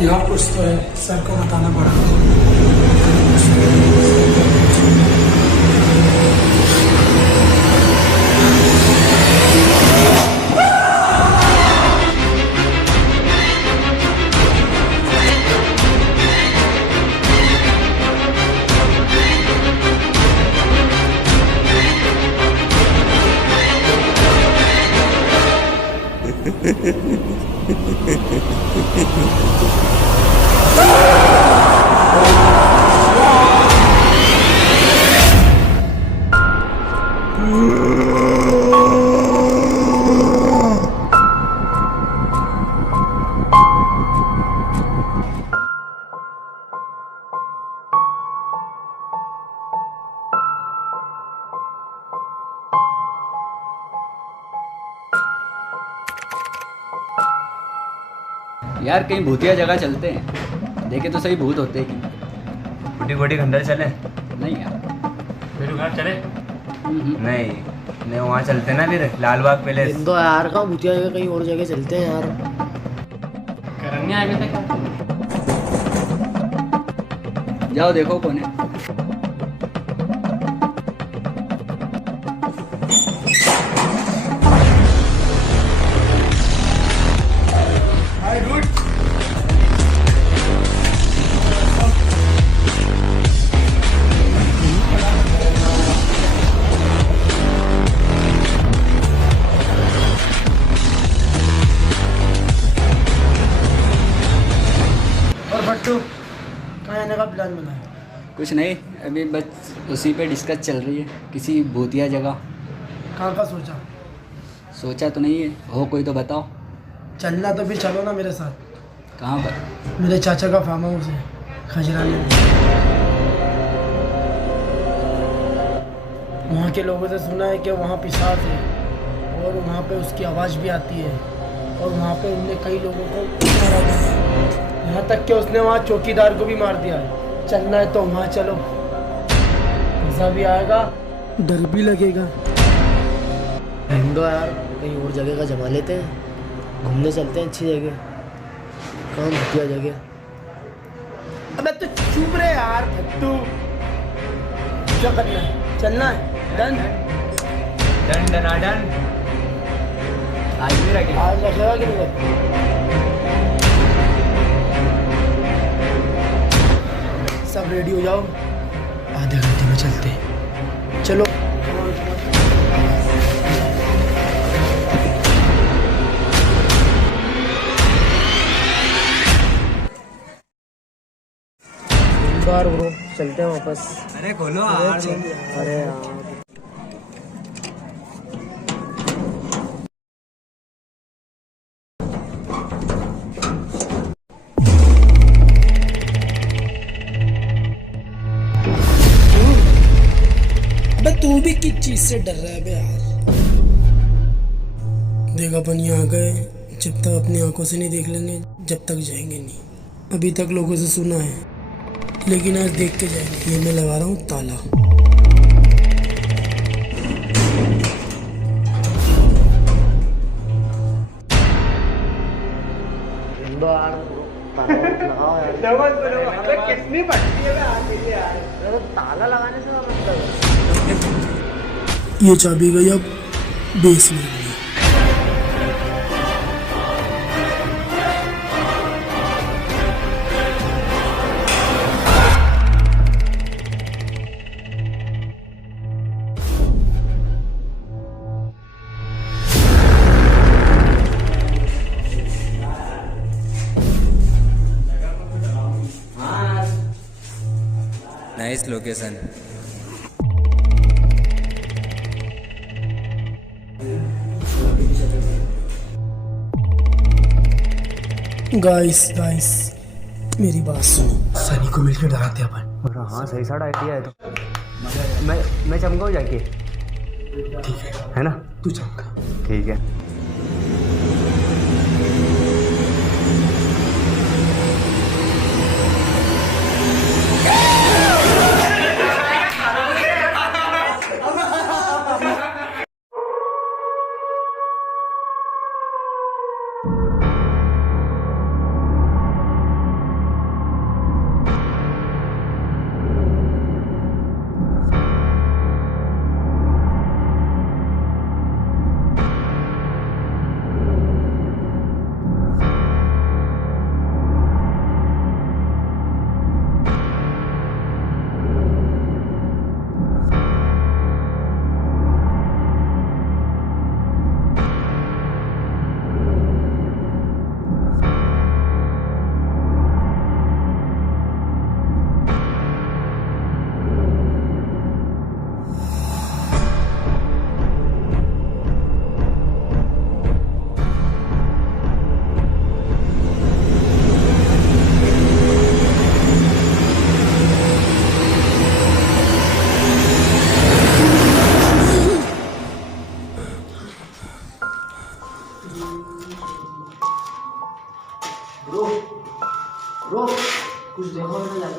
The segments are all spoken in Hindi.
यहाँ कुछ तो है, सर को बताना पड़ा। यार कहीं भूतिया जगह चलते हैं, देखे तो सही भूत होते हैं कि बड़ी बड़ी खंडर चले। नहीं यार। फिर घर चले। नहीं नहीं, वहाँ चलते ना फिर लाल बाग पैलेस। तो यार का भूतिया जगह कहीं और जगह चलते हैं यार। करन्या आए थे क्या? जाओ देखो कौन है। और भट्टू कहाँ आने का प्लान बना है? कुछ नहीं, अभी बस उसी पे डिस्कस चल रही है, किसी भूतिया जगह। कहाँ का सोचा? सोचा तो नहीं है, हो कोई तो बताओ। चलना तो फिर चलो ना मेरे साथ। कहाँ पर? मेरे चाचा का फार्म हाउस है खजराने में। वहाँ के लोगों से सुना है कि वहाँ पिशाच है और वहाँ पे उसकी आवाज़ भी आती है और वहाँ पे उनने कई लोगों को मारा भी है। यहाँ तक कि उसने वहाँ चौकीदार को भी मार दिया है। चलना है तो वहाँ चलो, मज़ा भी आएगा, डर भी लगेगा। हिंदो यार कहीं और जगह का जमा लेते हैं, घूमने चलते हैं अच्छी जगह। कहाँ भूतिया जगह? अबे तो चुप रहे यार भट्टू। क्या करना है? चलना है? Done done done done. आज भी रखे। आज रखेगा कि नहीं रखेगा? सब रेडी हो जाओ, आधे घंटे में चलते हैं। चलो। बार ब्रो चलते हैं वापस। अरे खोलो यार। अरे यार अबे तू भी किस चीज से डर रहा है बे यार? देख अपन यहाँ गए, जब तक अपनी आंखों से नहीं देख लेंगे जब तक जाएंगे नहीं। अभी तक लोगों से सुना है, लेकिन आज देख के जाएंगे। ये मैं लगा रहा हूँ ताला। हिंदो यार लगाओ यार। कितनी पड़ती है यार? ताला लगाने से मतलब ये चाबी गई अब बेसमेंट में। Nice location. गाइस मेरी बात सुनो, सनी को मिलकर डराते अपन। हाँ सही साड़ा आइडिया है। तो मैं चमकाऊँ जाके? ठीक है ना? तू चमका। ठीक है। रोक कुछ देखो मैंने जाके।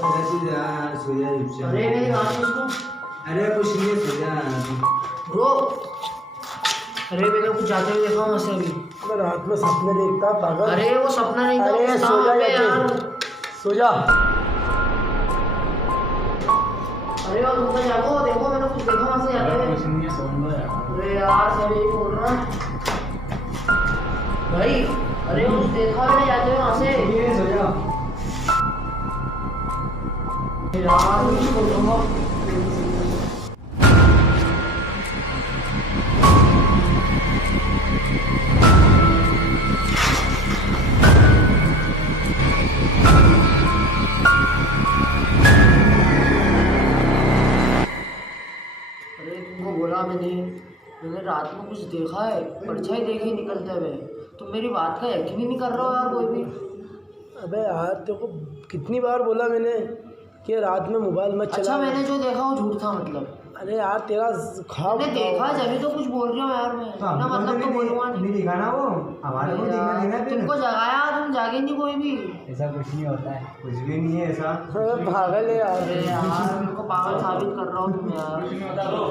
अरे मेरी बात सुन इसको। अरे कुछ नहीं, सो जा। रोक। अरे मैंने कुछ जाते हुए देखा वहाँ से अभी। मैं रात में सपने देखता पागल। अरे वो सपना नहीं था, अरे वो सो जा सांप है यार। सो जा। अरे और ऊपर जाओ, देखो मैंने कुछ देखा वहाँ से जाते हुए। कुछ नहीं, सो यार। अरे यार सब यही बोल रहा भाई। अरे कुछ देखा मैंने जाते हुए वहाँ से सो जा। यार। इसको देखो। अरे तुमको बोला मैंने रात में कुछ देखा है, परछाई देखी निकलते हुए। तुम मेरी बात का यकीन ही नहीं कर रहे हो यार कोई भी। अबे यार तेरे को कितनी बार बोला मैंने कि रात में मोबाइल मत चला। अच्छा मैंने जो देखा वो झूठ था मतलब। अरे यार तेरा ख्वाब मैंने देखा जब तो कुछ बोल रही हूँ यार मैं। ना मतलब तो बोलूँगा नहीं। नहीं दिखा ना वो, हमारे को देखना देना फिर। तुमको जगाया, तुम जागे नहीं कोई भी। ऐसा कुछ नहीं होता है, कुछ भी नहीं है ऐसा। अबे पागल है यार। अरे यार मेरे को पागल साबित कर रहा हूँ तुम यार।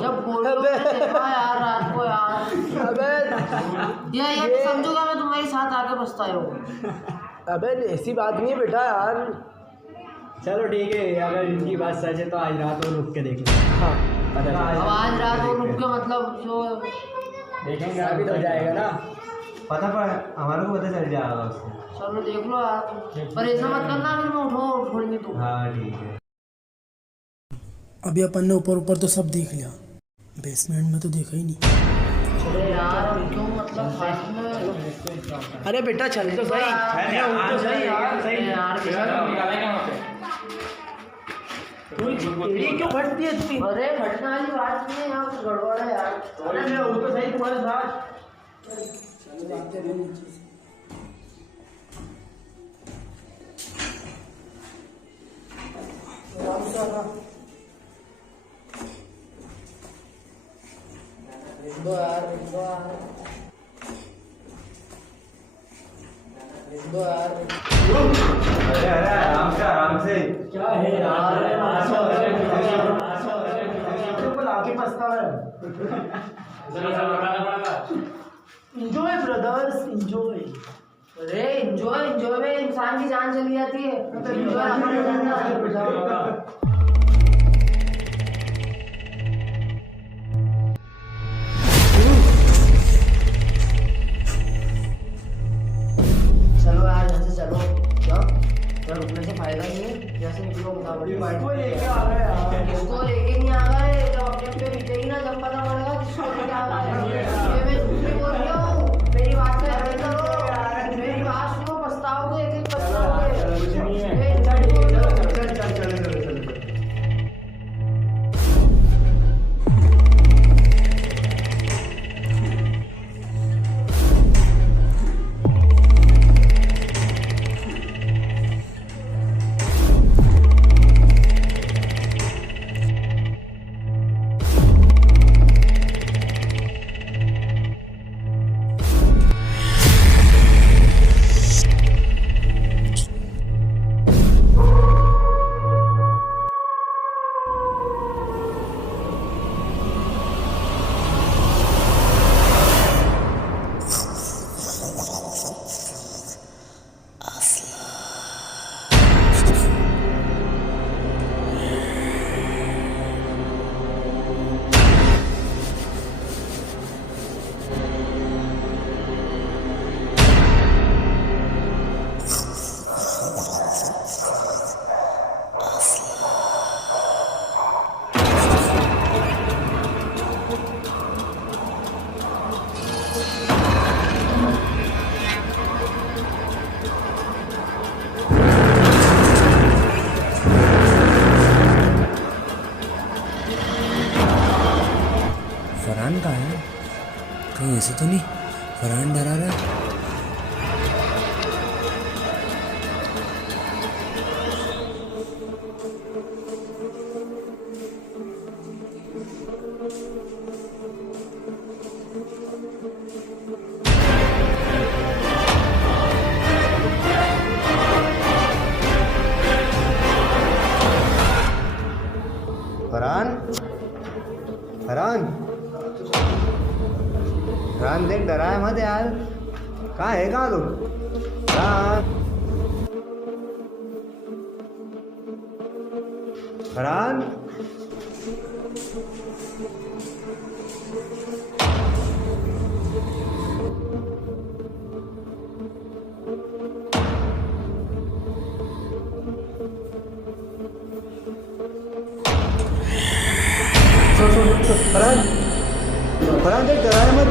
जब बोल रहे हो मैंने देखा यार रात को यार। अबे ये तो समझूंगा मैं तुम्हारे साथ आके पछताए हो। अबे ऐसी बात नहीं है बेटा यार। चलो ठीक है, अगर इनकी बात सच है तो आज रात और रुक के देख लेंगे। हाँ पता चला। अब आज रात को रुक के मतलब जो देखेंगे, अभी तो जाएगा ना। पता पर हमारे को पता चल जाएगा उससे। चलो देख लो यार, पर ऐसा मत करना फिर मैं उठूंगी तो। हाँ ठीक है। अभी अपन ने ऊपर ऊपर तो सब देख लिया, बेसमेंट में तो देखा ही नहीं। अरे यार अब क्यों मतलब फालतू में। अरे बेटा चल तो सही। यार, सही यार। अरे यार ये क्यों फटती है इतनी? अरे घटना वाली बात नहीं है, यहाँ कुछ गड़बड़ है यार। अरे मैं हूँ तो सही तुम्हारे साथ। चलो जाते हैं नीचे से। आराम से आना। दो यार, दो यार, दो यार। अरे अरे आराम से। क्या है यार? आगे पछतावा है। Enjoy brothers, enjoy. अरे इंजॉय में इंसान की जान चली जाती है। मतलब इंजॉय चलो यार यहाँ से चलो। क्या रुकने से फायदा नहीं है, यहाँ से निकलो फटाफट। कोई लेके आ रहा है यार। किसको लेके नहीं आ गए? जब अपने पे बीतेगी ना, जब पता पड़ेगा किसको लेके आ गए। ये मैं झूठ नहीं बोल रही हूँ, मेरी बात का यकीन करो। मेरी बात सुनो, पछताओगे, एक एक पछताओगे। मैं झूठ नहीं बोल रही हूँ। फरहान कहाँ है? कहीं ऐसे तो नहीं फरहान डरा रहा है? फरहान देख डरा है मत यार। कहाँ है कहाँ तुम? कहाँ? फरहान? फरहान, फरहान देख डरा है मत।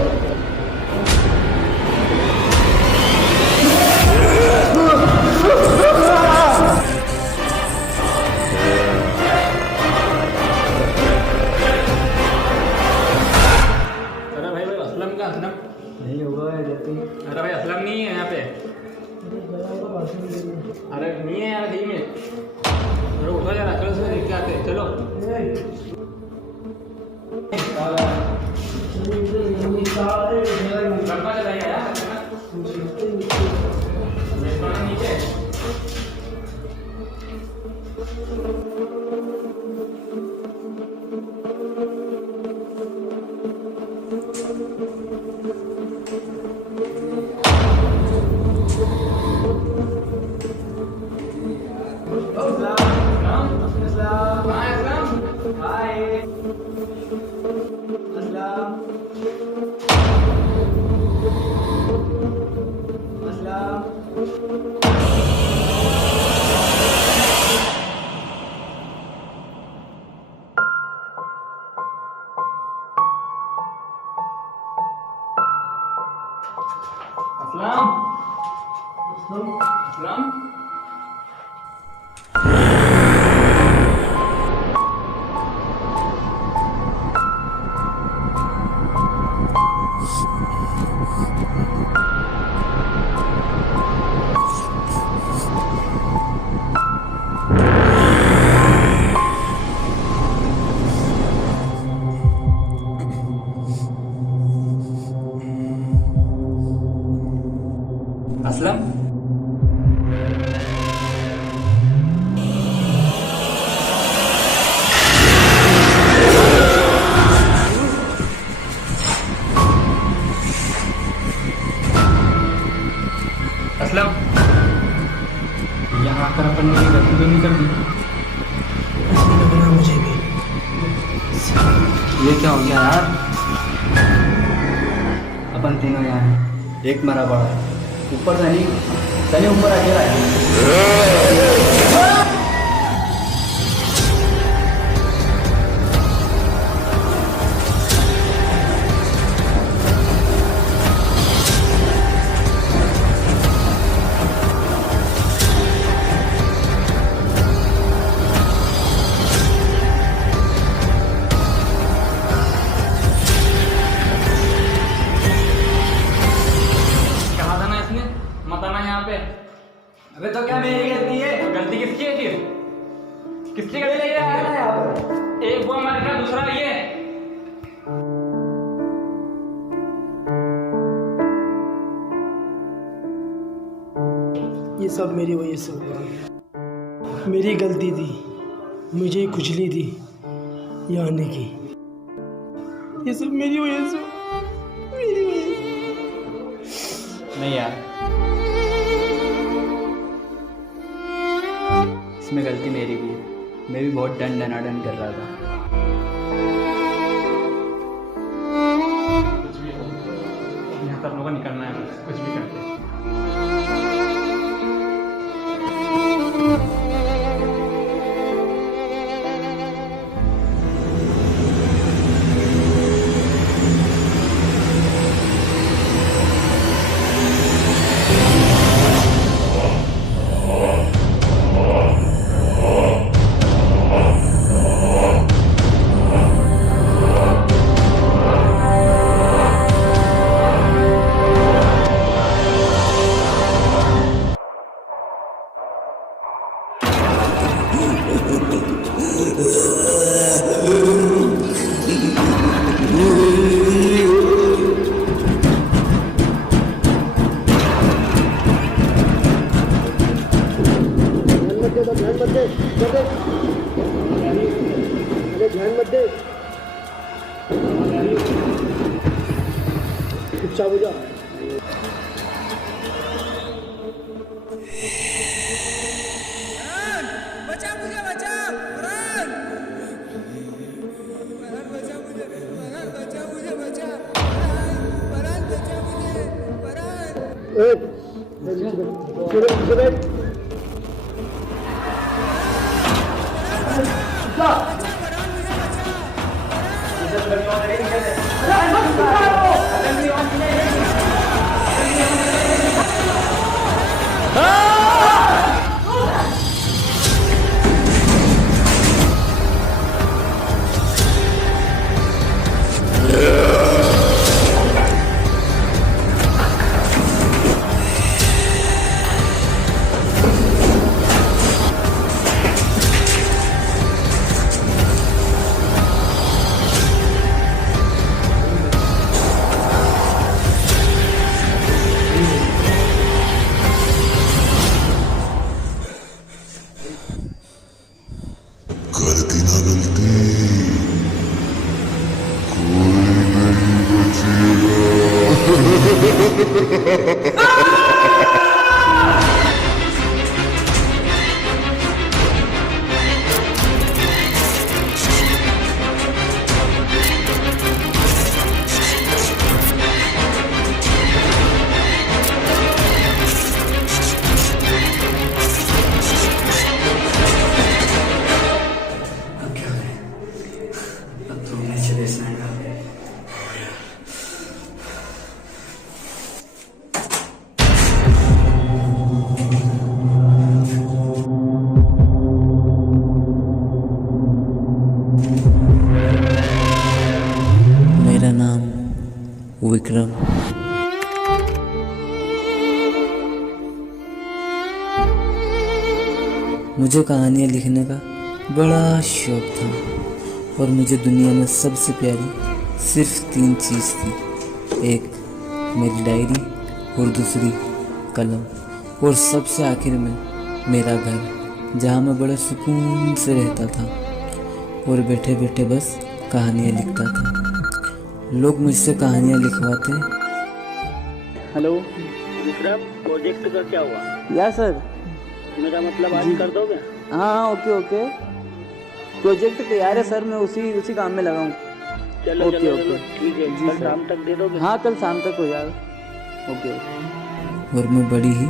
अरे भाई असलम का असलम नहीं होगा जैसे अरे भाई असलम नहीं है यहाँ पे। अरे नहीं है यार, सही में। अरे उठो यार, चलो उसमें देख के आते हैं, चलो। लंबा चलाइए यार, नीचे। असलम, असलम। असलम, असलम, यहाँ आकर अपन ने गलती तो नहीं कर दी? ऐसा लग रहा मुझे भी। ये क्या हो गया यार? अपन तीनों यहाँ हैं, एक मरा पड़ा है, ऊपर सनी सनी ऊपर अकेला है। कहा था ना इसने मत आना यहाँ पे। अबे तो क्या मेरी गलती है? गलती किसकी है फिर? किसकी गलती है? एक वो मर गया, दूसरा ये। ये सब मेरी वजह से हुआ। मेरी गलती थी, मुझे खुजली थी यहाँ आने की। ये सब मेरी वजह से, मेरी वजह से। नहीं यार, इसमें गलती मेरी भी है। मैं भी बहुत डनाडन कर रहा था। कुछ भी हो, यहाँ सब लोगों को निकलना है, बस कुछ भी करके। चुपचाप हो जा। बचा मुझे, बचा फरहान, फरहान बचा मुझे, फरहान बचा मुझे, बचा फरहान बचा मुझे, फरहान। करती ना गलती कोई नहीं बचेगा। अब क्या करें? अब तो हमें चले स्नैक मेरा नाम विक्रम। मुझे कहानियाँ लिखने का बड़ा शौक था और मुझे दुनिया में सबसे प्यारी सिर्फ 3 चीज़ थी। एक मेरी डायरी और दूसरी कलम और सबसे आखिर में मेरा घर, जहाँ मैं बड़े सुकून से रहता था और बैठे बैठे बस कहानियाँ लिखता था। लोग मुझसे कहानियाँ लिखवाते। हेलो विक्रम, प्रोजेक्ट का क्या हुआ? या सर। मेरा मतलब आज कर दोगे? हाँ ओके ओके, प्रोजेक्ट तैयार है सर, मैं उसी काम में लगा हूँ। चलो ओके, चलो ओके। चलो, ठीक है, जी कल सर। शाम तक दे दोगे? हाँ कल शाम तक हो जाएगा। Okay okay. और मैं बड़ी ही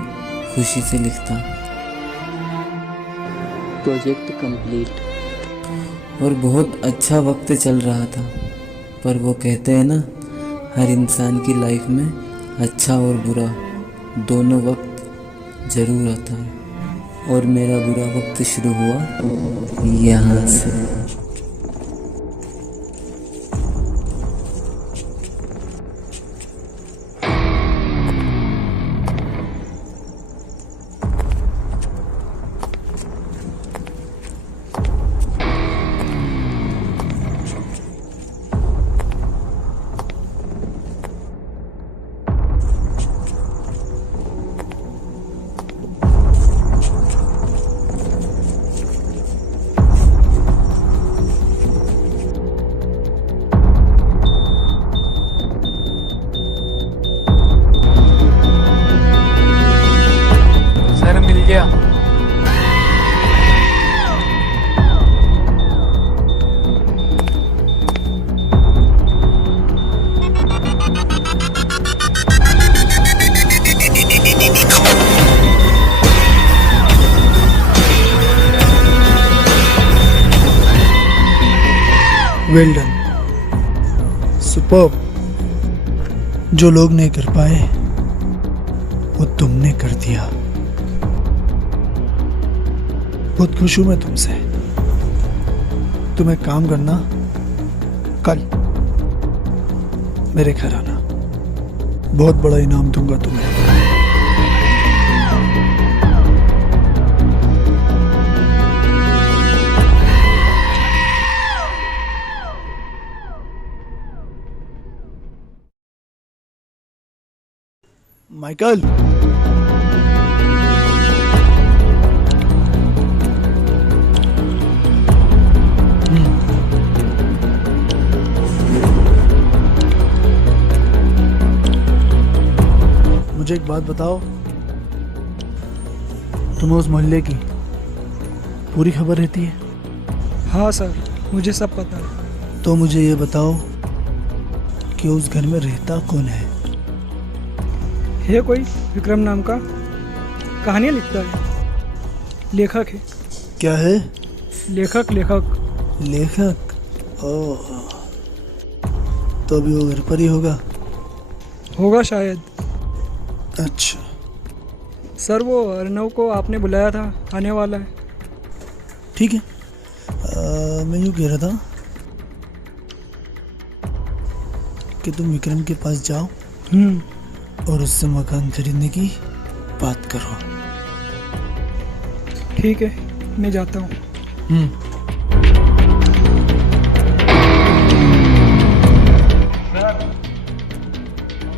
खुशी से लिखता। Project complete. और बहुत अच्छा वक्त चल रहा था, पर वो कहते हैं ना, हर इंसान की लाइफ में अच्छा और बुरा दोनों वक्त ज़रूर आता है। और मेरा बुरा वक्त शुरू हुआ यहाँ से। सर मिल गया। Well done, superb. जो लोग नहीं कर पाए वो तुमने कर दिया। बहुत खुश हूं मैं तुमसे। तुम एक काम करना, कल मेरे घर आना, बहुत बड़ा इनाम दूंगा तुम्हें। माइकल, मुझे एक बात बताओ, तुम्हें उस मोहल्ले की पूरी खबर रहती है? हाँ सर, मुझे सब पता है। तो मुझे ये बताओ कि उस घर में रहता कौन है? कोई विक्रम नाम का, कहानियाँ लिखता है, लेखक है। क्या है? लेखक। लेखक? ओह, तो अभी वो घर पर ही होगा शायद। अच्छा। सर वो अर्नव को आपने बुलाया था, आने वाला है। ठीक है, मैं यूँ कह रहा था कि तुम विक्रम के पास जाओ और उससे मकान खरीदने की बात करो। ठीक है, मैं जाता हूँ।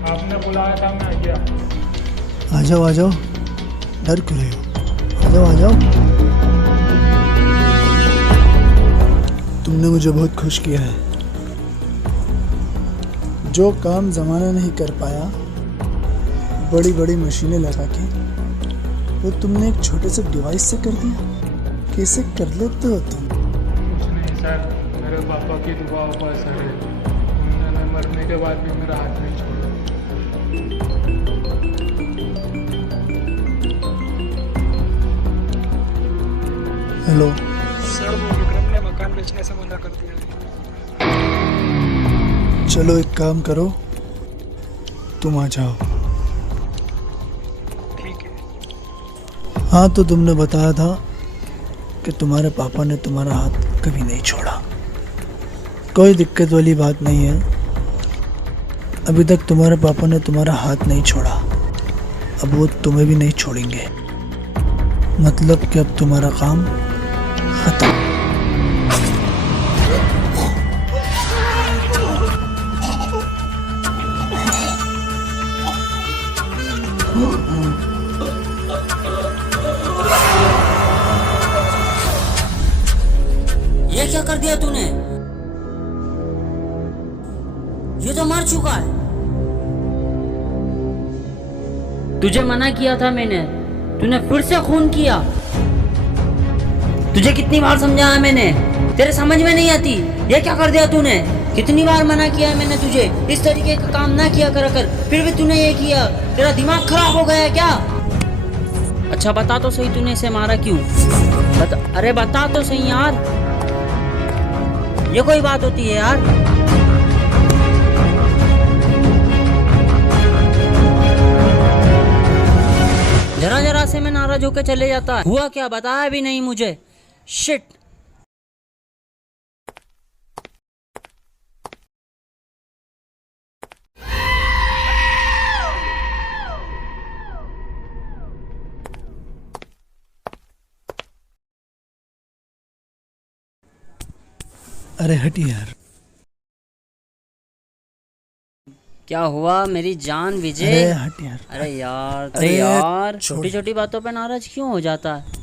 आपने बुलाया था, मैं आ गया। आ जाओ, डर क्यों रहे हो? आ जाओ। तुमने मुझे बहुत खुश किया है। जो काम ज़माना नहीं कर पाया, बड़ी बड़ी मशीनें लगा के, वो तुमने एक छोटे से डिवाइस से कर दिया। कैसे कर लेते हो तुम? कुछ नहीं सर, मेरे पापा की दुआ ऊपर सर है। उन्होंने मरने के बाद भी मेरा हाथ नहीं छोड़ा। हेलो सर वो विक्रम ने मकान बेचने से मना कर दिया है। चलो एक काम करो, तुम आ जाओ। ठीक है। हाँ, तो तुमने बताया था कि तुम्हारे पापा ने तुम्हारा हाथ कभी नहीं छोड़ा। कोई दिक्कत वाली बात नहीं है। अभी तक तुम्हारे पापा ने तुम्हारा हाथ नहीं छोड़ा, अब वो तुम्हें भी नहीं छोड़ेंगे। मतलब कि अब तुम्हारा काम खत्म। ये क्या कर दिया तूने? ये तो मर चुका है। तुझे मना किया था मैंने, तूने फिर से खून किया। तुझे कितनी बार समझाया मैंने, तेरे समझ में नहीं आती। ये क्या कर दिया तूने? कितनी बार मना किया है मैंने तुझे, इस तरीके का काम ना किया कर, फिर भी तूने ये किया। तेरा दिमाग खराब हो गया है क्या? अच्छा बता तो सही, तूने इसे मारा क्यों? अरे बता तो सही यार, ये कोई बात होती है यार? जरा से मैं नाराज होकर चले जाता है। हुआ क्या, बताया भी नहीं मुझे। शिट। अरे हट यार। क्या हुआ मेरी जान विजय? अरे हट यार। अरे यार छोटी छोटी बातों पे नाराज क्यों हो जाता है?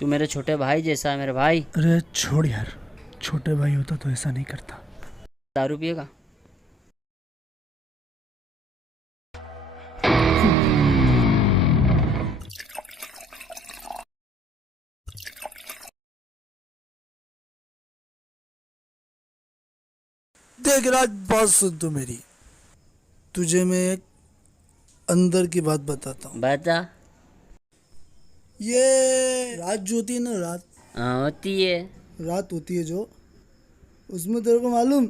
तू मेरे छोटे भाई जैसा है मेरे भाई। अरे छोड़ यार, छोटे भाई होता तो ऐसा नहीं करता। दारू पिएगा? देख राज, बात सुन तू मेरी। तुझे मैं एक अंदर की बात बताता हूँ। बता। ये रात जो होती है ना, रात होती है। रात होती है जो, उसमें तेरे को मालूम,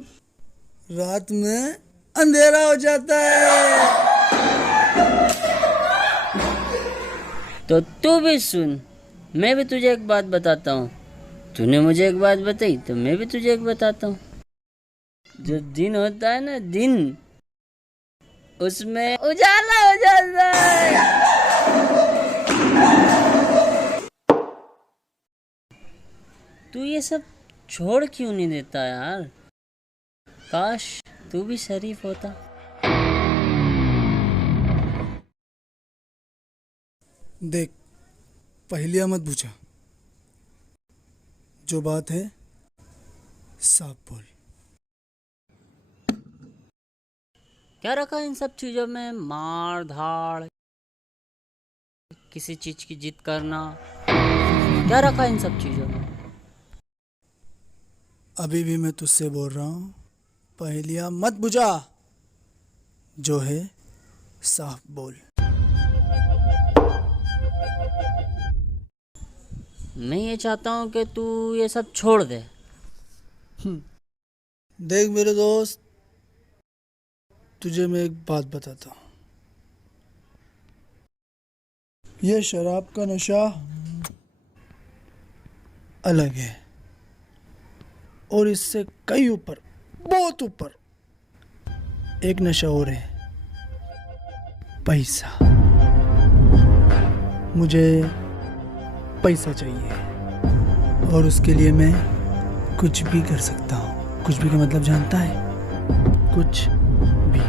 रात में अंधेरा हो जाता है। तो तू भी सुन, मैं भी तुझे एक बात बताता हूँ। तूने मुझे एक बात बताई तो मैं भी तुझे एक बताता हूँ। जो दिन होता है ना, दिन, उसमें उजाला हो जाता है। तू ये सब छोड़ क्यों नहीं देता यार? काश तू भी शरीफ होता। देख, पहलिया मत पूछा, जो बात है साफ बोल। क्या रखा इन सब चीजों में? मार धाड़, किसी चीज की जिद करना, क्या रखा इन सब चीजों में? अभी भी मैं तुझसे बोल रहा हूँ, पहेलियाँ मत बुझा, जो है साफ बोल। मैं ये चाहता हूँ कि तू ये सब छोड़ दे। देख मेरे दोस्त, तुझे मैं एक बात बताता हूँ। ये शराब का नशा अलग है और इससे कई ऊपर, बहुत ऊपर एक नशा और है, पैसा। मुझे पैसा चाहिए और उसके लिए मैं कुछ भी कर सकता हूँ। कुछ भी का मतलब जानता है? कुछ भी।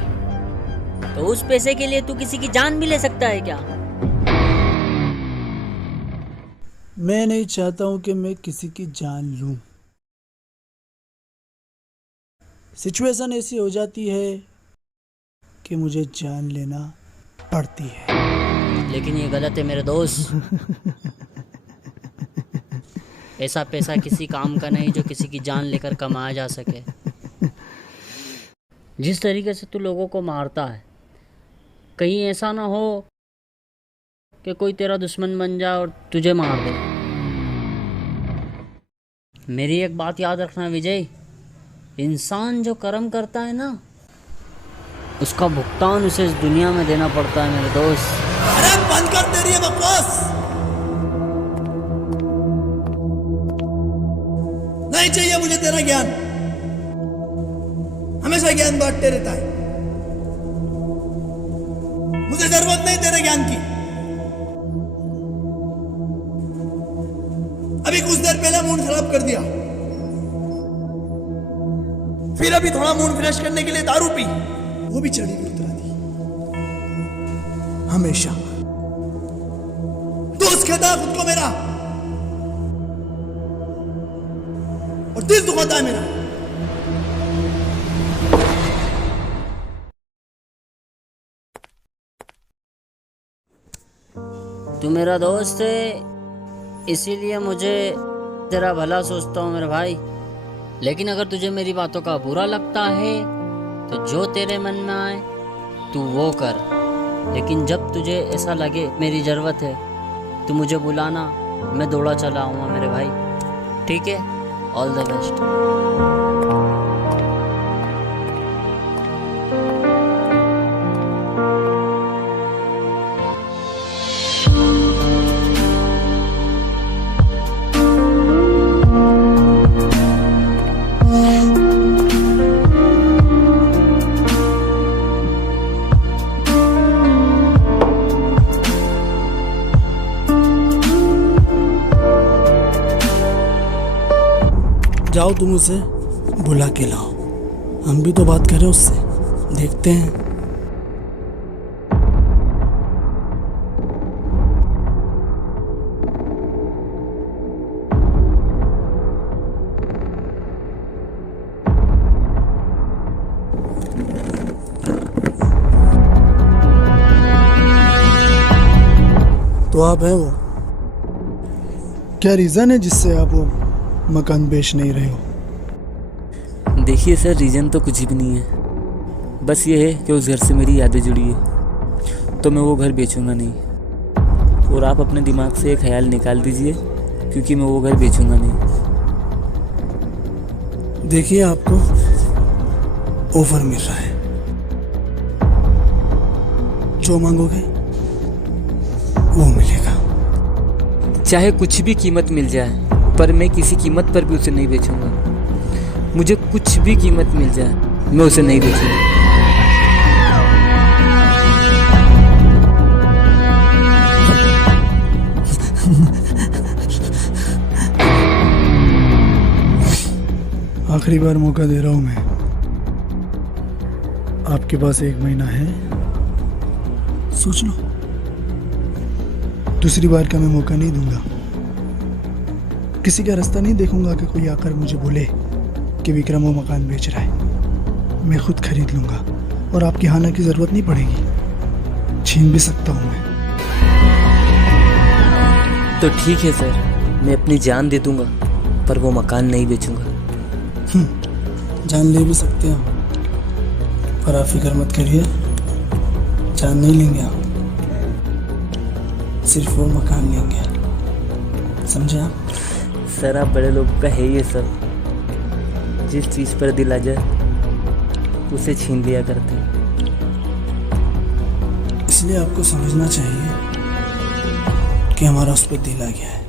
तो उस पैसे के लिए तू किसी की जान भी ले सकता है क्या? मैं नहीं चाहता हूँ कि मैं किसी की जान लूं। सिचुएशन ऐसी हो जाती है कि मुझे जान लेना पड़ती है। लेकिन ये गलत है मेरे दोस्त। ऐसा पैसा किसी काम का नहीं जो किसी की जान लेकर कमाया जा सके। जिस तरीके से तू लोगों को मारता है, कहीं ऐसा ना हो कि कोई तेरा दुश्मन बन जाए और तुझे मार दे। मेरी एक बात याद रखना विजय, इंसान जो कर्म करता है ना, उसका भुगतान उसे इस दुनिया में देना पड़ता है मेरे दोस्त। अरे बंद कर दे रही है बकवास। नहीं चाहिए मुझे तेरा ज्ञान। हमेशा ज्ञान बांटते रहता है। मुझे जरूरत नहीं तेरे ज्ञान की। अभी कुछ देर पहले मूड खराब कर दिया, फिर अभी थोड़ा मूड फ्रेश करने के लिए दारू पी, वो भी चढ़ी हुई उतरा दी। हमेशा दोस्त कहता है खुद को मेरा, और दिल दुखाता है मेरा। तू मेरा दोस्त है, इसीलिए मुझे तेरा भला सोचता हूँ मेरे भाई। लेकिन अगर तुझे मेरी बातों का बुरा लगता है तो जो तेरे मन में आए तू वो कर। लेकिन जब तुझे ऐसा लगे मेरी ज़रूरत है तो मुझे बुलाना, मैं दौड़ा चला आऊँगा मेरे भाई। ठीक है, ऑल द बेस्ट। जाओ तुम उसे बुला के लाओ, हम भी तो बात करें उससे, देखते हैं। तो आप हैं वो? क्या रीज़न है जिससे आप वो मकान बेच नहीं रहे हो? देखिए सर, रीज़न तो कुछ भी नहीं है। बस ये है कि उस घर से मेरी यादें जुड़ी है, तो मैं वो घर बेचूंगा नहीं। और आप अपने दिमाग से ये ख्याल निकाल दीजिए, क्योंकि मैं वो घर बेचूंगा नहीं। देखिए, आपको ऑफर मिल रहा है, जो मांगोगे वो मिलेगा। चाहे कुछ भी कीमत मिल जाए, पर मैं किसी कीमत पर भी उसे नहीं बेचूंगा। मुझे कुछ भी कीमत मिल जाए, मैं उसे नहीं बेचूंगा। आखिरी बार मौका दे रहा हूं मैं। आपके पास 1 महीना है, सोच लो। दूसरी बार का मैं मौका नहीं दूंगा। किसी का रास्ता नहीं देखूंगा कि कोई आकर मुझे बोले कि विक्रम वो मकान बेच रहा है। मैं खुद खरीद लूंगा और आपकी हाना की ज़रूरत नहीं पड़ेगी। छीन भी सकता हूं मैं। तो ठीक है सर, मैं अपनी जान दे दूंगा, पर वो मकान नहीं बेचूंगा। जान ले भी सकते हो, पर आप फिक्र मत करिए, जान नहीं लेंगे आप, सिर्फ वो मकान लेंगे, समझे आप? सर आप बड़े लोगों का है ये सब, जिस चीज़ पर दिल आ जाए उसे छीन लिया करते हैं। इसलिए आपको समझना चाहिए कि हमारा उस पर दिल आ गया है,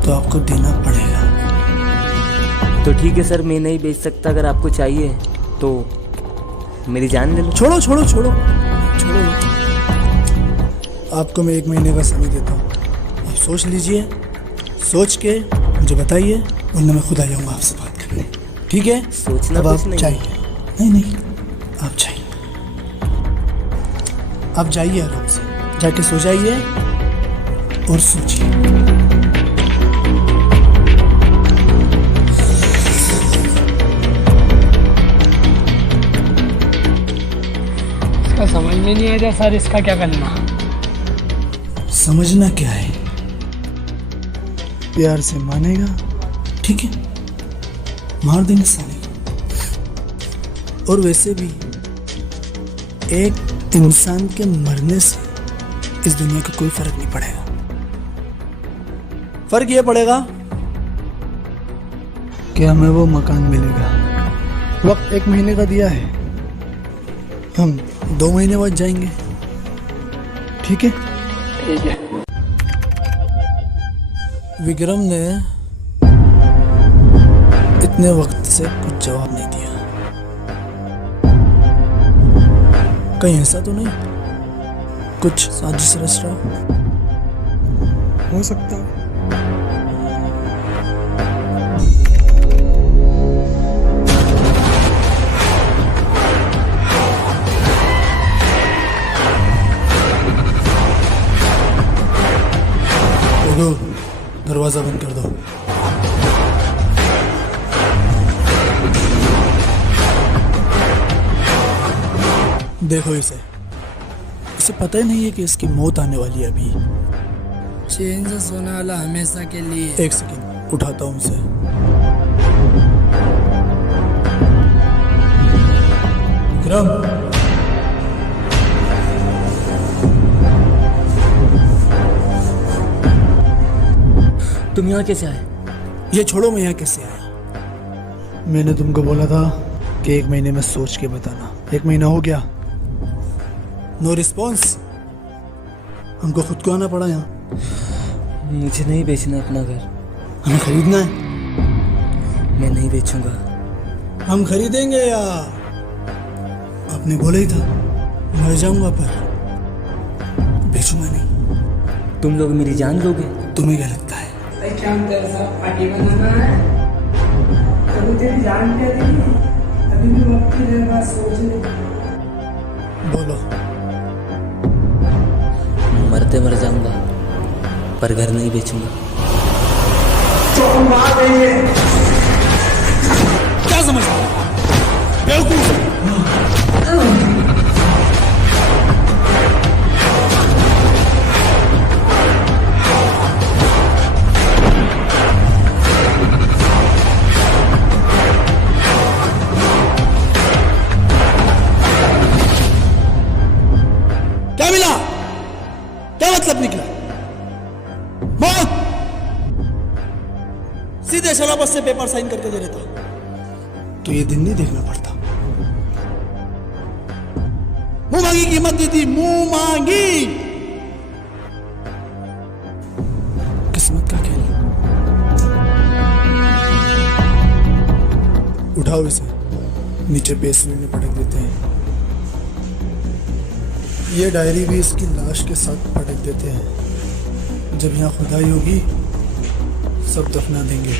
तो आपको देना पड़ेगा। तो ठीक है सर, मैं नहीं बेच सकता, अगर आपको चाहिए तो मेरी जान ले लो। छोड़ो छोड़ो छोड़ो छोड़ो, आपको मैं 1 महीने का समय देता हूँ, आप सोच लीजिए, सोच के मुझे बताइए, वरना मैं खुद आ जाऊँगा आपसे बात करने, ठीक है? सोचना अब कुछ आप नहीं। चाहिए नहीं, आप चाहिए, आप जाइए आराम से, जाके सो जाइए और सोचिए। इसका समझ में नहीं आया सर, इसका क्या करना? समझना क्या है, प्यार से मानेगा, ठीक है, मार देंगे साले को। और वैसे भी एक इंसान के मरने से इस दुनिया का कोई फर्क नहीं पड़ेगा। फर्क ये पड़ेगा कि हमें वो मकान मिलेगा। वक्त 1 महीने का दिया है, हम 2 महीने बाद जाएंगे, ठीक है? ठीक है। विक्रम ने इतने वक्त से कुछ जवाब नहीं दिया, कहीं ऐसा तो नहीं कुछ साजिश रच रहा हो सकता है। दो, दरवाजा बंद कर दो। देखो इसे पता ही नहीं है कि इसकी मौत आने वाली है अभी। चैन से सोने वाला हमेशा के लिए। 1 सेकंड, उठाता हूँ उसे। विक्रम, तुम यहाँ कैसे आए? ये छोड़ो, मैं यहाँ कैसे आया? मैंने तुमको बोला था कि 1 महीने में सोच के बताना। 1 महीना हो गया, नो रिस्पॉन्स। हमको खुद को आना पड़ा यहाँ। मुझे नहीं बेचना अपना घर, हमें खरीदना है। मैं नहीं बेचूंगा। हम खरीदेंगे या आपने बोला ही था मर जाऊंगा पर बेचूंगा नहीं। तुम लोग मेरी जान लोगे? तुम्हें क्या लगता है? क्या तेरे साथ पार्टी बनाना है? तो तेरी जान क्या देगी? अभी भी वक्त की देर बाद सोच ले। बोलो। मरते मर जाऊंगा पर घर नहीं बेचूंगा। क्या समझ बेवकूफ। क्या मिला? क्या मतलब निकला? मौत। सीधे शराबत से पेपर साइन करके दे देता तो ये दिन नहीं देखना पड़ता। मुंह मांगी कीमत दी थी, मुंह मांगी। किस्मत का खेल। उठाओ इसे, नीचे बेसमेंट में पटक देते हैं। ये डायरी भी इसकी लाश के साथ पटक देते हैं। जब यहाँ खुदाई होगी सब दफना देंगे।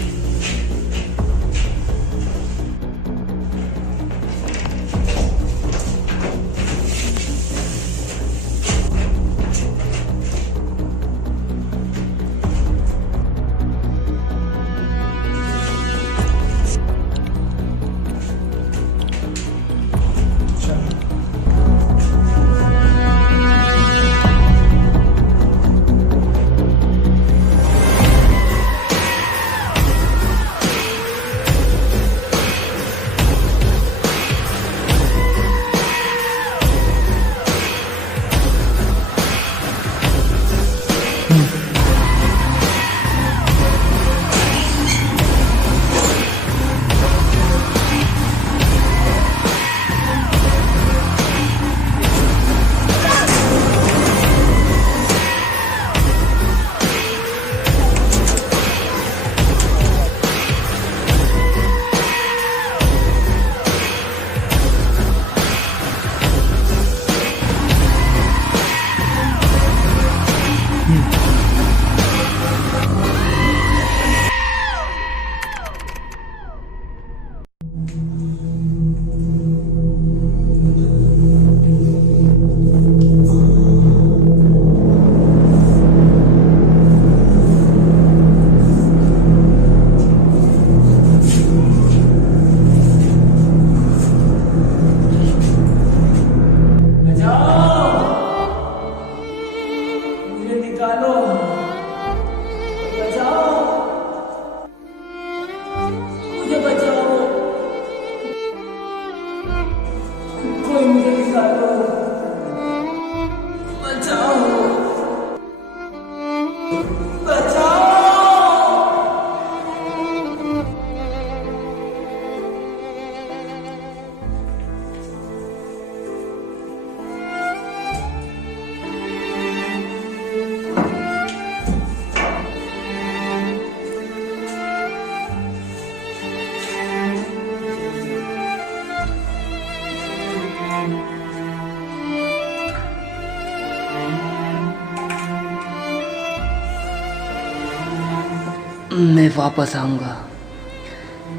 मैं वापस आऊँगा।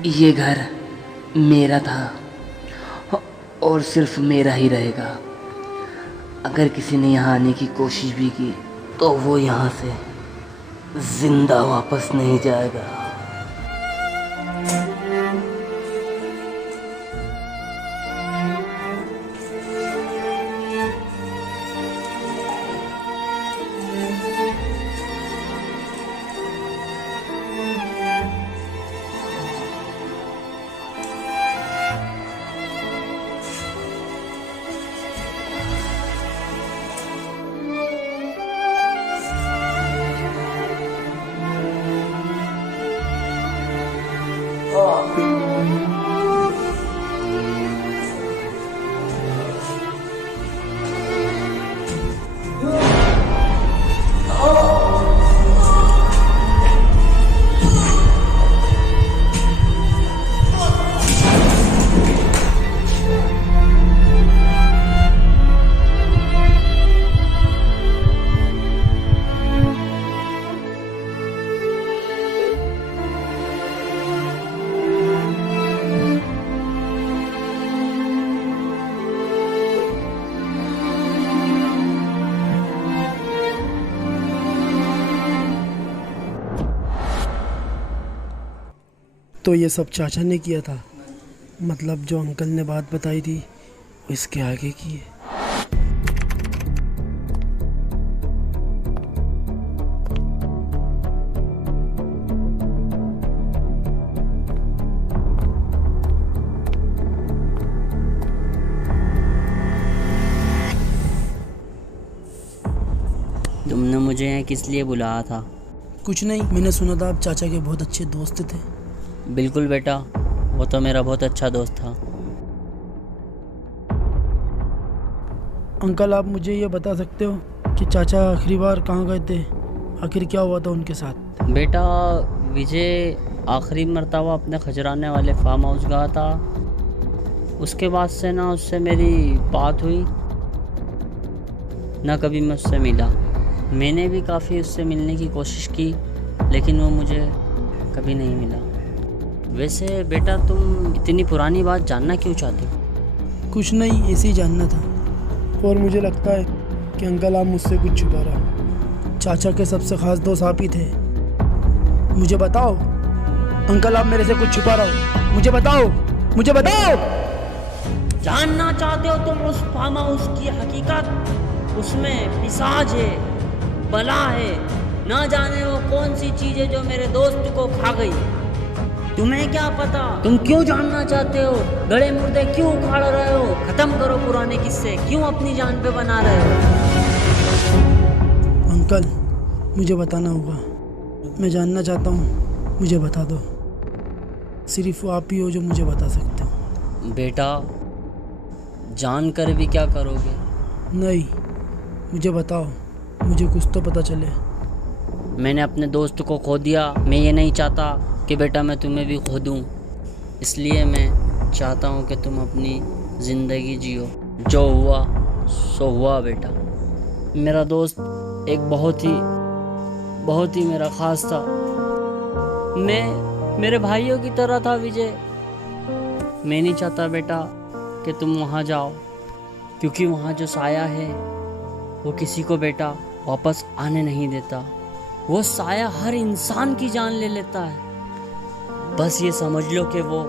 ये घर मेरा था और सिर्फ मेरा ही रहेगा। अगर किसी ने यहाँ आने की कोशिश भी की तो वो यहाँ से जिंदा वापस नहीं जाएगा। तो ये सब चाचा ने किया था, मतलब जो अंकल ने बात बताई थी वो इसके आगे की है। तुमने मुझे यहाँ किस लिए बुलाया था? कुछ नहीं, मैंने सुना था आप चाचा के बहुत अच्छे दोस्त थे। बिल्कुल बेटा, वो तो मेरा बहुत अच्छा दोस्त था। अंकल आप मुझे ये बता सकते हो कि चाचा आखिरी बार कहाँ गए थे, आखिर क्या हुआ था उनके साथ? बेटा विजय आखिरी मर्तबा अपने खजराने वाले फार्म हाउस गया था। उसके बाद से ना उससे मेरी बात हुई, ना कभी मैं उससे मिला। मैंने भी काफ़ी उससे मिलने की कोशिश की लेकिन वो मुझे कभी नहीं मिला। वैसे बेटा तुम इतनी पुरानी बात जानना क्यों चाहते हो? कुछ नहीं, ऐसे ही जानना था। और मुझे लगता है कि अंकल आप मुझसे कुछ छुपा रहे हो। चाचा के सबसे ख़ास दोस्त आप ही थे। मुझे बताओ अंकल, आप मेरे से कुछ छुपा रहे हो? मुझे बताओ, मुझे बताओ। जानना चाहते हो तुम उस फार्म हाउस की हकीकत? उसमें पिशाच है, बला है, ना जाने वो कौन सी चीज़ है जो मेरे दोस्त को खा गई। तुम्हें क्या पता? तुम क्यों जानना चाहते हो? गड़े मुर्दे क्यों उखाड़ रहे हो? खत्म करो पुराने किस्से, क्यों अपनी जान पे बना रहे हो? अंकल मुझे बताना होगा, मैं जानना चाहता हूँ, मुझे बता दो। सिर्फ वो आप ही हो जो मुझे बता सकते हो। बेटा जान कर भी क्या करोगे? नहीं, मुझे बताओ, मुझे कुछ तो पता चले। मैंने अपने दोस्त को खो दिया। मैं ये नहीं चाहता कि बेटा मैं तुम्हें भी खो दूँ, इसलिए मैं चाहता हूँ कि तुम अपनी ज़िंदगी जियो। जो हुआ सो हुआ बेटा। मेरा दोस्त एक बहुत ही मेरा ख़ास था। मैं मेरे भाइयों की तरह था विजय। मैं नहीं चाहता बेटा कि तुम वहाँ जाओ, क्योंकि वहाँ जो साया है वो किसी को बेटा वापस आने नहीं देता। वो साया हर इंसान की जान ले लेता है। बस ये समझ लो कि वो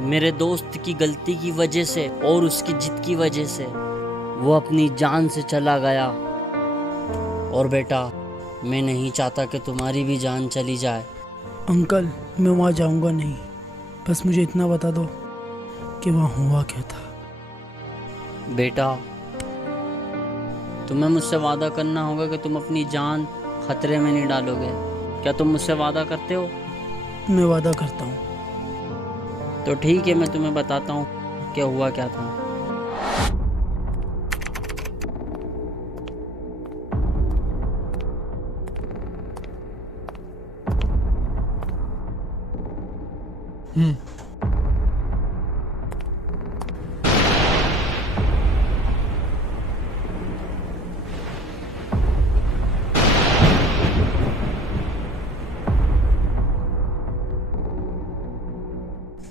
मेरे दोस्त की गलती की वजह से और उसकी जिद की वजह से वो अपनी जान से चला गया। और बेटा मैं नहीं चाहता कि तुम्हारी भी जान चली जाए। अंकल मैं वहाँ जाऊँगा नहीं, बस मुझे इतना बता दो कि वहाँ हुआ क्या था। बेटा तुम्हें मुझसे वादा करना होगा कि तुम अपनी जान खतरे में नहीं डालोगे। क्या तुम मुझसे वादा करते हो? मैं वादा करता हूँ। तो ठीक है, मैं तुम्हें बताता हूँ क्या हुआ क्या था।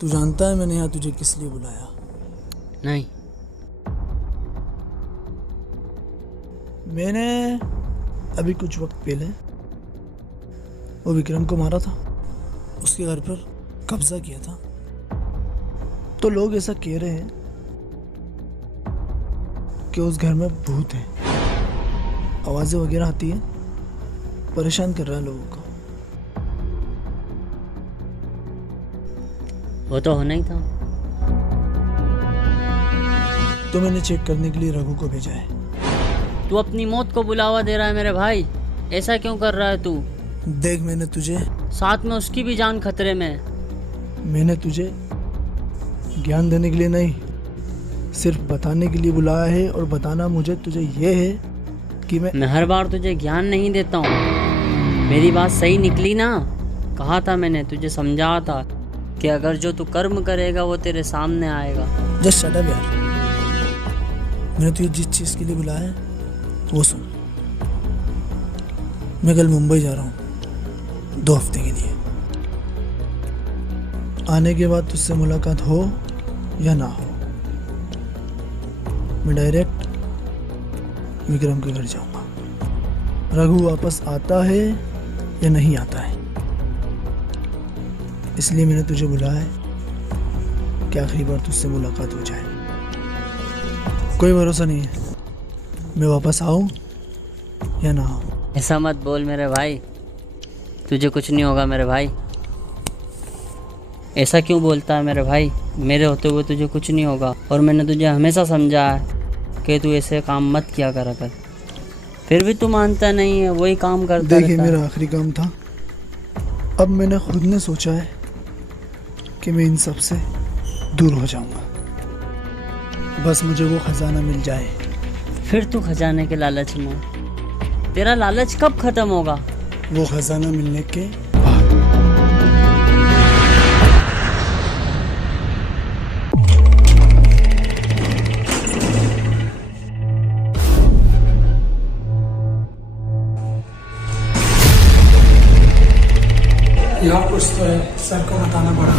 तू जानता है मैंने यहाँ तुझे किस लिए बुलाया? नहीं। मैंने अभी कुछ वक्त पहले वो विक्रम को मारा था, उसके घर पर कब्जा किया था। तो लोग ऐसा कह रहे हैं कि उस घर में भूत है, आवाजें वगैरह आती है, परेशान कर रहा है लोगों को। वो तो होना ही था। तो मैंने चेक करने के लिए रघु को भेजा है। तू अपनी मौत को बुलावा दे रहा है मेरे भाई, ऐसा क्यों कर रहा है तू? देख, मैंने तुझे, साथ में उसकी भी जान खतरे में। मैंने तुझे ज्ञान देने के लिए नहीं, सिर्फ बताने के लिए बुलाया है। और बताना मुझे तुझे ये है कि मैं हर बार तुझे ज्ञान नहीं देता हूँ। मेरी बात सही निकली ना? कहा था मैंने, तुझे समझा था कि अगर जो तू कर्म करेगा वो तेरे सामने आएगा। जस्ट शट अप यार। मैंने तुझे जिस चीज़ के लिए बुलाया है वो सुन। मैं कल मुंबई जा रहा हूँ 2 हफ्ते के लिए। आने के बाद तुझसे मुलाकात हो या ना हो, मैं डायरेक्ट विक्रम के घर जाऊंगा। रघु वापस आता है या नहीं आता है, इसलिए मैंने तुझे बुलाया है कि आखिरी बार तुझसे मुलाकात हो जाए। कोई भरोसा नहीं है मैं वापस आऊं या ना आऊं। ऐसा मत बोल मेरे भाई, तुझे कुछ नहीं होगा मेरे भाई। ऐसा क्यों बोलता है मेरे भाई? मेरे होते हुए तुझे कुछ नहीं होगा। और मैंने तुझे हमेशा समझा है कि तू ऐसे काम मत किया करा कर, फिर भी तू मानता नहीं है, वही काम करता देखिए, रहता है। मेरा आखिरी काम था। अब मैंने खुद ने सोचा है कि मैं इन सब से दूर हो जाऊंगा, बस मुझे वो खजाना मिल जाए। फिर तू खजाने के लालच में? तेरा लालच कब खत्म होगा? वो खजाना मिलने के यहाँ कुछ तो है, सर को बताना पड़ा।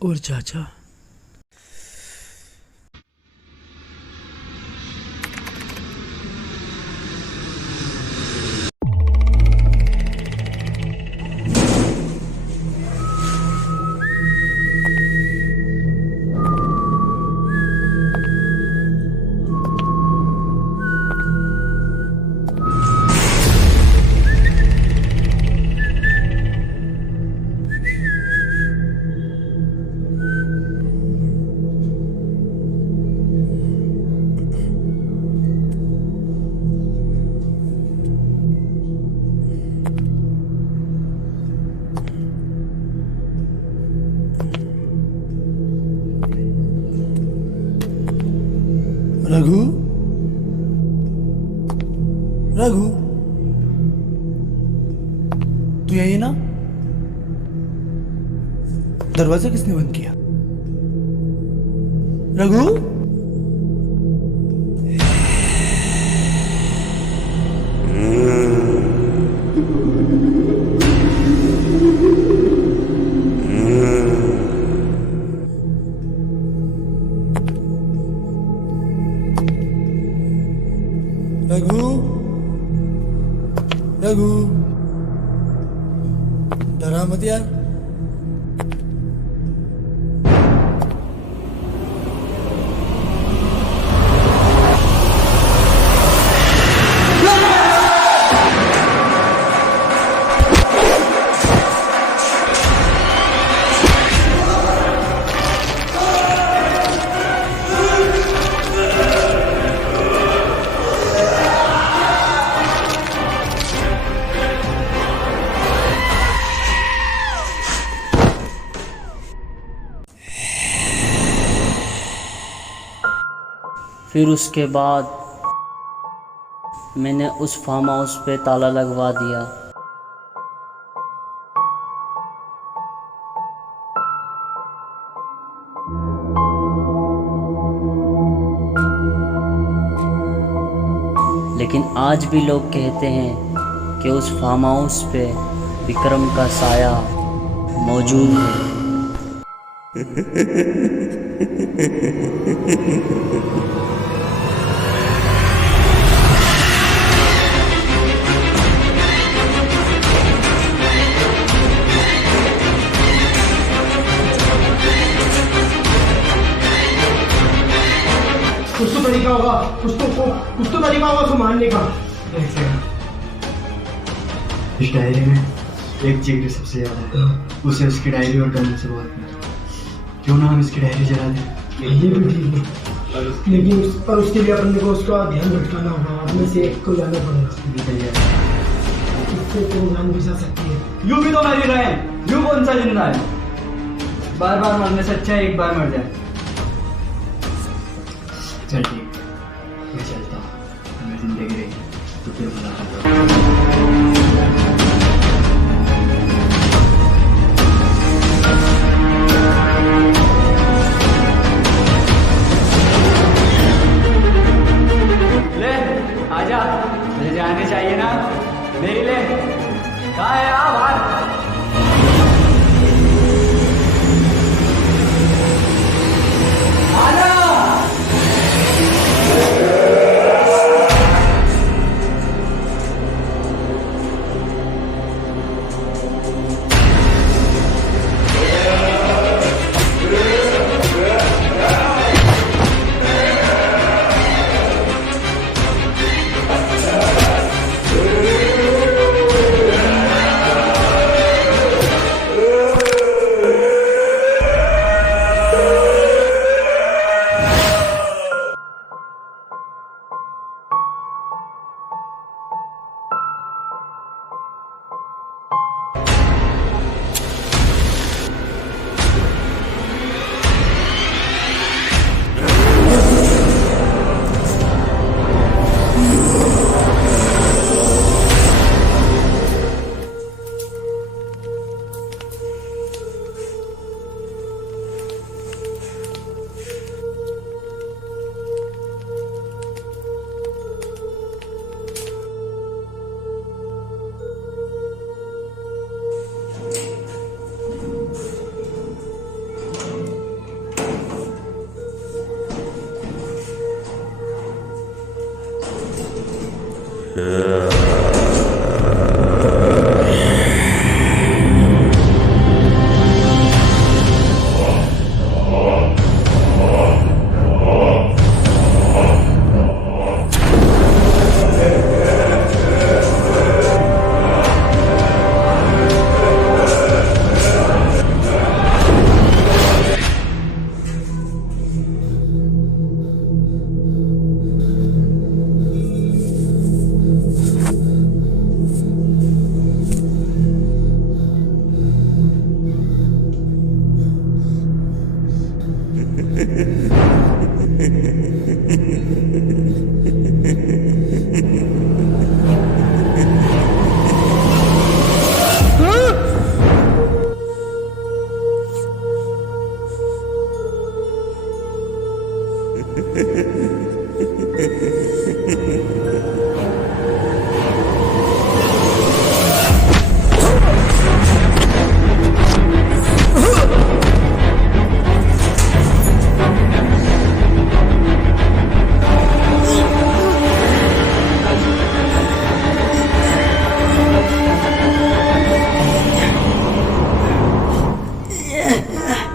और चाचा, रघु, रघु, तू यही ना? दरवाजा किसने बंद किया? रघु, रघु, रघु, डरा मत यार। फिर उसके बाद मैंने उस फार्म हाउस पे ताला लगवा दिया। लेकिन आज भी लोग कहते हैं कि उस फार्म हाउस पे विक्रम का साया मौजूद है। कुछ तो तरीका होगा, कुछ तो तरीका होगा उसको मारने का। इस डायरी में एक चीज सबसे ज्यादा है, उसे उसकी डायरी और करने से बहुत प्यार। क्यों ना हम इसकी डायरी जला दें? ये भी ठीक है, लेकिन पर उसके लिए अपने को उसका ध्यान भटकाना होगा। अपने से एक को जाना पड़ेगा, इससे तो जान भी जा सकती है। यूं भी तो मर ही रहे हैं, यूं कौन सा जिंदा है? बार बार मरने से अच्छा है एक बार मर जाए। चल ठीक, मैं चलता हूँ। मैं जिंदगी रही तो फिर मुलाकात होगी। ले आजा, मुझे जाने चाहिए ना मेरी। ले कहाँ है? आ बाहर।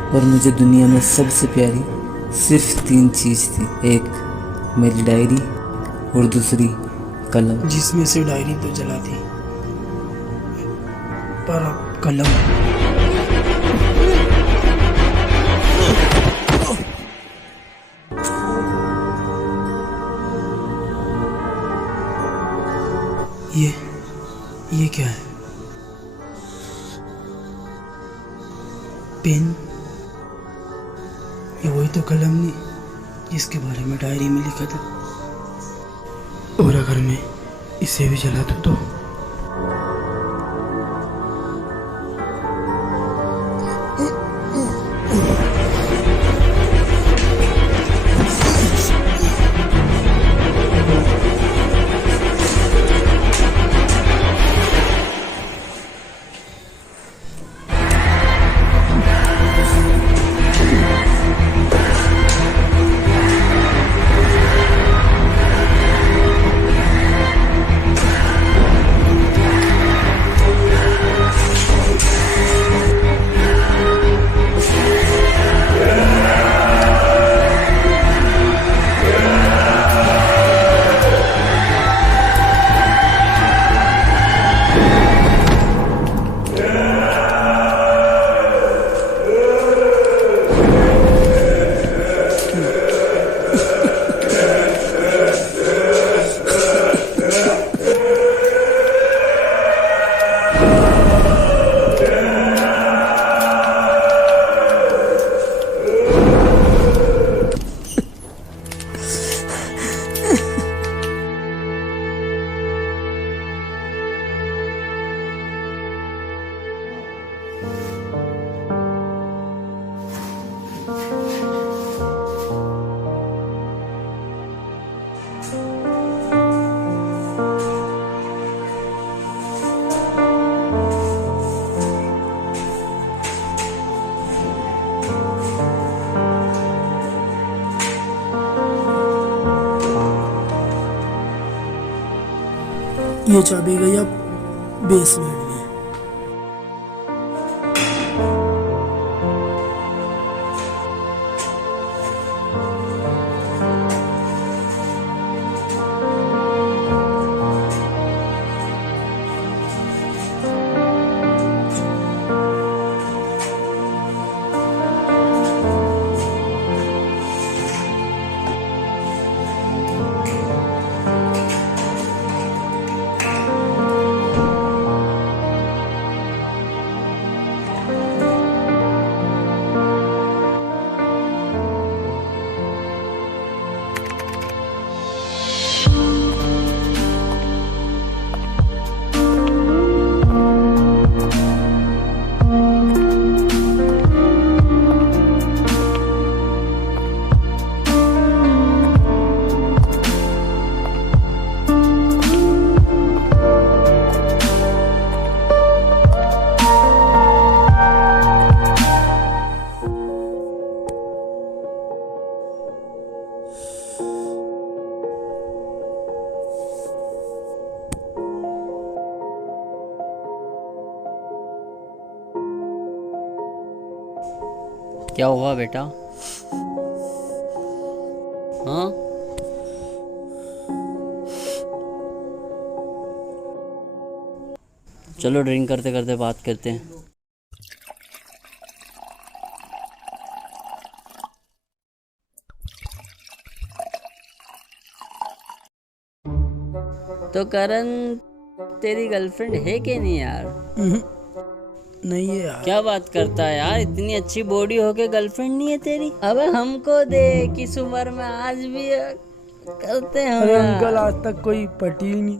और मुझे दुनिया में सबसे प्यारी सिर्फ 3 चीज़ थी। एक मेरी डायरी और दूसरी कलम। जिसमें से डायरी तो जला दी, पर अब कलम। ये क्या है? पेन? ये वही तो कलम नहीं जिसके बारे में डायरी में लिखा था, और अगर मैं इसे भी जला दूं तो? ये चाबी गई अब बेसमेंट में। क्या हुआ बेटा? हाँ, चलो ड्रिंक करते करते बात करते हैं। तो करण, तेरी गर्लफ्रेंड है कि नहीं यार? नहीं है यार। क्या बात करता है यार, इतनी अच्छी बॉडी होके गर्लफ्रेंड नहीं है तेरी? अबे हमको दे, किस उम्र में आज भी करते हैं। अरे अंकल, आज तक कोई पटी ही नहीं।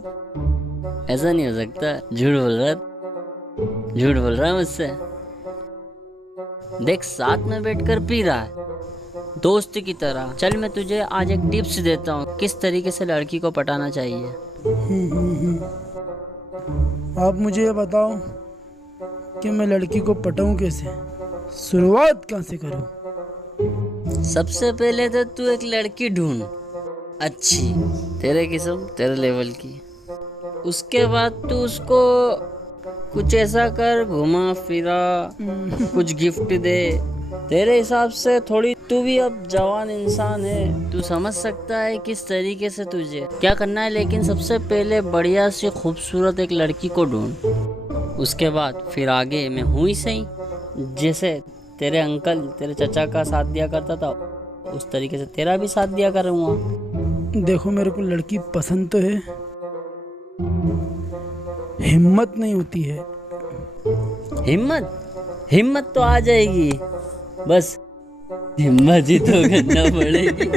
ऐसा नहीं हो सकता, झूठ बोल रहा है मुझसे। देख, साथ में बैठकर पी रहा है दोस्त की तरह। चल मैं तुझे आज एक टिप्स देता हूँ किस तरीके से लड़की को पटाना चाहिए। आप मुझे ये बताओ कि मैं लड़की को पटाऊं कैसे? शुरुआत कहाँ से करूं? सबसे पहले तो तू एक लड़की ढूंढ अच्छी, तेरे किस्म, तेरे लेवल की। उसके बाद तू उसको कुछ ऐसा कर, घुमा फिरा, कुछ गिफ्ट दे। तेरे हिसाब से थोड़ी, तू भी अब जवान इंसान है, तू समझ सकता है किस तरीके से तुझे क्या करना है। लेकिन सबसे पहले बढ़िया सी खूबसूरत एक लड़की को ढूंढ। उसके बाद फिर आगे मैं हूँ ही सही, जैसे तेरे अंकल, तेरे चचा का साथ दिया करता था, उस तरीके से तेरा भी साथ दिया करूँगा। देखो, मेरे को लड़की पसंद तो है, हिम्मत नहीं होती है। हिम्मत तो आ जाएगी, बस हिम्मत ही तो करना पड़ेगी।